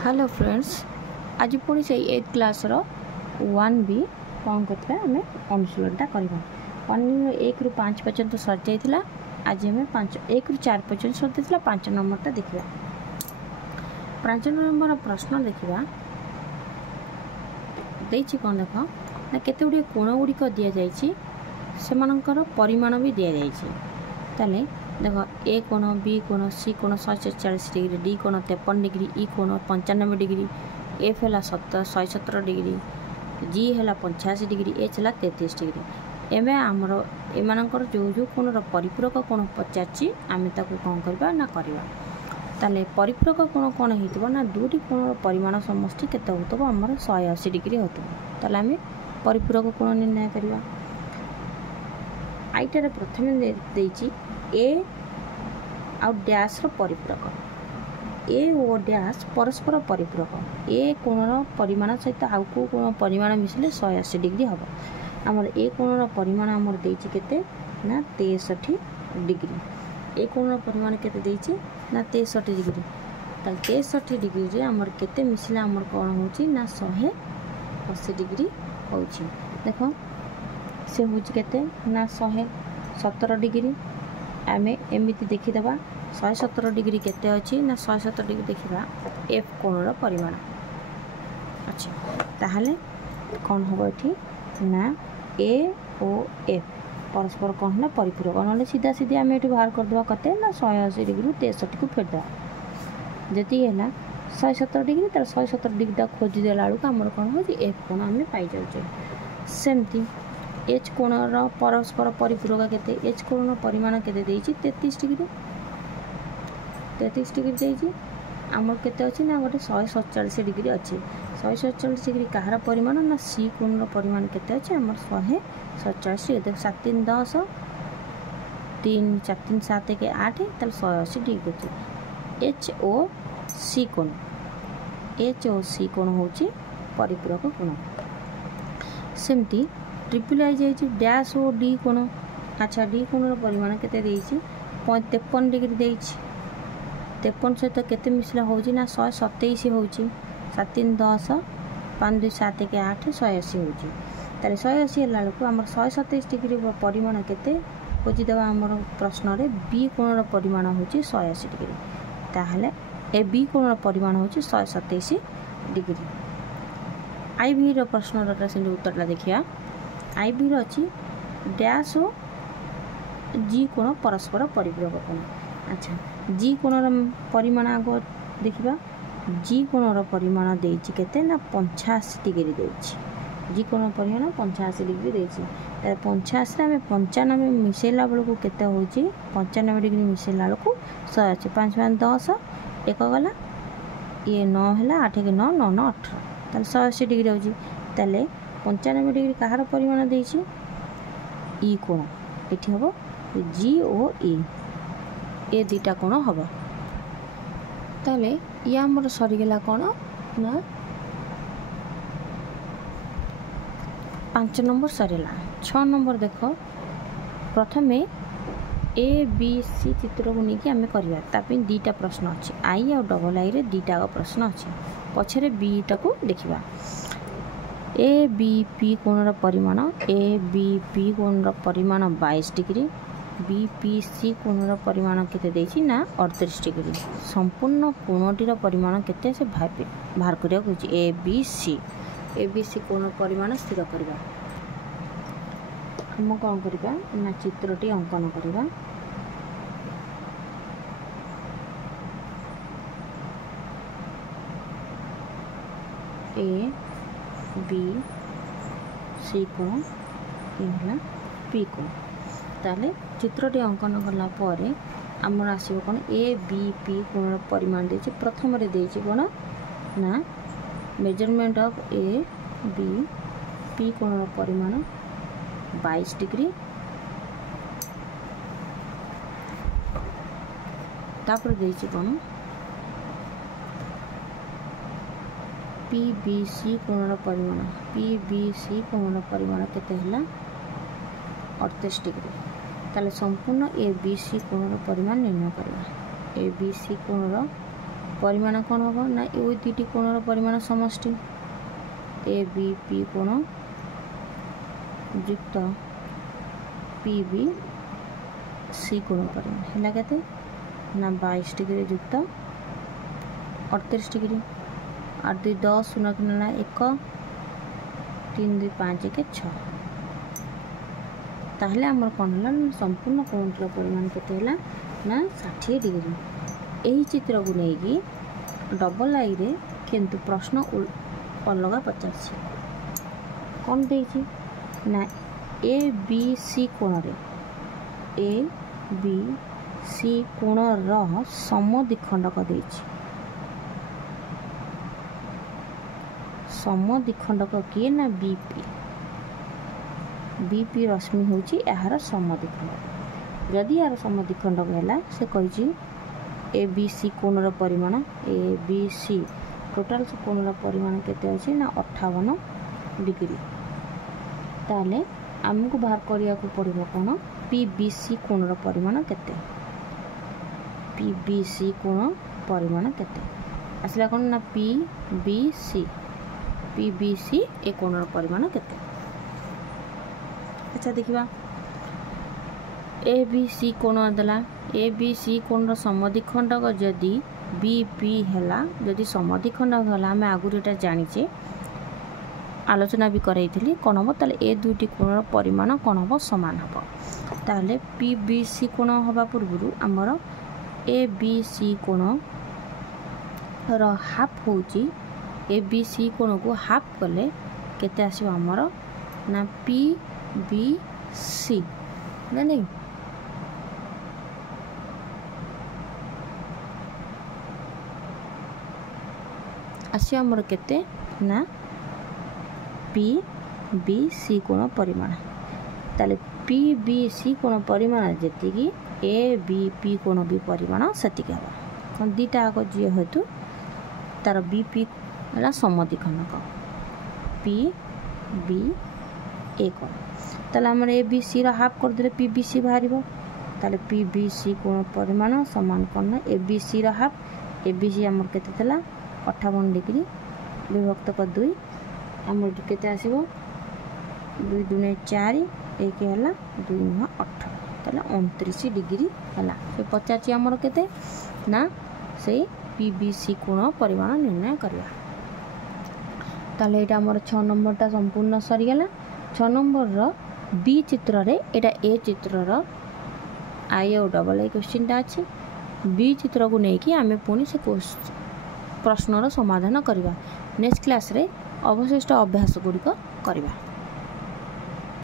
Hello friends, आज पुणी से 8th क्लास रो 1B कौन करते आम अनुशीलनटा करवा 1 ରୁ 5 पर्यंत सर जाइला। आज आम 1 ରୁ 4 पर्यंत सर देला। 5 नंबरटा देखा। 5 नंबर प्रश्न देखा देछि कौन देख ना केते गुडी कोण गुड़िक दि जाइछि सेमानकर परिमाण भी दि जाइछि। ताले देख ए कोण बी कोण सी कोण 140 डिग्री, डी कोण 53 डिग्री, ई कोण 95 डिग्री, एफ है 117 डिग्री, जी है 85 डिग्री, एच है 33 डिग्री। एवं आमर एमानकर जो जो कोण परिपूरक कोण पचार आम कौन करवा ना करवा। ताले परिपूरक कोण कौन हो ना दुटी कोण परिमाण समष्टि केते होतबो आमर 180 डिग्री होतबो। ताले आम परिपूरक कोण निर्णय करवा। आईटार प्रथम देछि ए आउ डैश रो परिपूरक। ए ओ डैश परस्पर परिपूरक। ए कोणर परिमाण सहित आउ को कोण परिमाण मिसले 180 डिग्री हम। आमर ए कोणर परिमाण आमर देछि केते ना 63 डिग्री। ए कोणर परिमाण केते देछि ना 63 डिग्री। ताल 63 डिग्री रे आमर केते मिसले आमर कोण होछि ना 180 डिग्री होछि। देखो से होछि केते ना 117 डिग्री। आम एमती देखीदे 117 डिग्री केते अच्छी ना 117 डिग्री देखा एफ कोणर परिमाण। अच्छा ताहले कौन हम ये ना ए ओ एफ परस्पर कौन है परिपूरक। ना सीधा सीधी आम ये बाहर करदे कते ना 180 डिग्री 63 को फेरदा जी है 117 डिग्री। तर 117 डिग्री खोजीदेला बेलू आमर कौन हो एफ कोण आम पाई जाऊे। सेमती एच कोणर परस्पर परिपूरक केते एच कोण परिमाण केते देछि 33 डिग्री। 33 डिग्री देछि आमर केते अछि ना गोटे 147 डिग्री अछि। 147 डिग्री कहार परिमाण ना सी कोणर परिमाण केते अछि आमर 147 डिग्री। 7 3 10 3 4 3 7 के 8 तल 180 डिग्री अछि। एच ओ सी कोण एच ओ सी कोण होछि परिपूरक कोण। सेमती ट्रिपल आई जाइए डैश ओ डी कोण। अच्छा डी कोणर परिमाण केते देछि 53 डिग्री देछि। 53 सहित केते मिसला होछि ना 127 होछि। 7 3 10 5 2 7 के 8 180 होछि। ताले 180 हला लको हमर 127 डिग्री परिमाण केते खोजी देबा। हमर प्रश्न रे बी कोणर परिमाण होछि 180 डिग्री। ताहले ए बी कोणर परिमाण होछि 127 डिग्री। आई भी रो प्रश्न रा से उत्तरला देखिया। आई भी अच्छी डैश ओ जी कोण परस्पर परिपूरक कोण। अच्छा जी कोणर परिमाण आग देखा। जी कोणर परिमाण देछि केते ना 85 डिग्री देछि। जी कोण परिमाण 85 डिग्री देछि। 85 रे आम 95 मिसेला बेलू केते होछि 95 डिग्री मिसेला बेलू 180। 5 5 10 एक गला ये 9 है 8 के 9 9 9 18 ताले 180 डिग्री होछि। ताले 95 डिग्री कहार परिमाण देछि ई कोण एठी हबो जी ओ ई ए दुटा कोण हबो। ताले या हमर सरी गेला कोण ना 5 नंबर सरीला। 6 नंबर देखो प्रथमे ए बी सी चित्र को लेकिन आम करवा ताप दुटा प्रश्न अच्छी आई आ डबल आई रे दुटा प्रश्न अच्छी पछरे बी टाको देखा। ए बी पी कोणर परिमाण ए बी पी कोणर परिमाण 22 डिग्री। बी पी सी कोणर परिमाण केते देछि ना 38 डिग्री। संपूर्ण कोणटीर परिमाण केते से बाहर करिया कहछि ए बी सी कोण परिमाण स्थिर करबा। हम कौन करबा ना चित्रटी अंकन करबा। ए बी सी कोण है पी कोण। ताले चित्रटी अंकन कला परे आमर आसीबो कोण ए बी पी कोण परिमाण देछि। प्रथम रे देछि कोण ना measurement of A B P कोण परिमाण 22 डिग्री। तापर देछि कोण पी बी सी कोण परिमाण पी बी सी कोण परिमाण केते हला 38 डिग्री। ताले संपूर्ण ए बी सी कोण परिमाण निर्णय करबा। ए बी सी कोण परिमाण कौन हम ना ए दुईटी कोणर परिमाण समष्टि ए बी पी कोण युक्त पी बी सी कोण परिमाण है केते ना 22 डिग्री युक्त 38 डिग्री 8 2 10 शून्य ना 1 3 2 5 1 6 ताहले आमर कौन है संपूर्ण कोणर परिमाण केते है ना 60 डिग्री। यही चित्र को लेकिन डबल आई रे किंतु प्रश्न अलग पचार कौन देखिए ना ए बी सी कोण रे ए बी सी कोणर समद्विखंडक देछि समद्विखंडक किए ना बीपी बीपी रश्मि होची यार समद्विखंडक जदि यार समद्विखंडक है से कही ए बी सी कोणर परिमाण ए बी सी टोटाल कोणर परिमाण केते अछि ना 58 डिग्री ताले आमको बाहर करिया को पड़िबो कोन पी बी सी कोणर परिमाण केते पी बी सी कोण परिमाण केते आसला कोन ना पी बी सी ए कोणर परिमाण केते। अच्छा देखिबा ए बी सी कोण देला ए बी सी कोणर समद्विखंडक जदि बी पी हैला जदि समद्विखंडक हैला आम आगुरी एटा जानिचे आलोचना भी कराइथिली कोन हम ताले ए दुईटी कोणर परिमाण कोन हम समान हम ताले पी बी सी कोण हवा पूर्व आमर ए बी सी कोण रो हाफ होची ए बी सी कोण को हाफ कले केते आसीबो आमर ना पी बी सी ना नहीं आसी आमर केते ना पी बी सी कोण परिमाण ताले पी बी सी कोण परिमाण जेतिकी ए बी पी कोण भी परिमाण सेतिकी हवा दीटा आग जी हेतु तार बी पी है समद्विखंडक पी बी ए कोण ताले आमर ए बी सी रा हाफ कर देले पी बी सी बाहर ताले पी बी सी कोण परिमाण समान करना ए बी सी रा हाफ ए बी सी आमर केते थला 58 डिग्री विभक्त कर 2 आमर केते आसीबो 2 2 4 1 हला 2 9 18 ताले 29 डिग्री हला से 50 आमर केते ना से पी बी सी कोण परिमाण निर्णय करबा ताले एटा आमर 6 नंबर टा संपूर्ण सरी गेला 6 नंबर रो बी चित्र रे एटा ए चित्र रो आई और डबल आई क्वेश्चन टा अछि बी चित्र को नै कि आमे पुनी से प्रश्नर समाधान करवा नेक्स्ट क्लास रे अवशिष्ट अभ्यास गुड़िक करवा।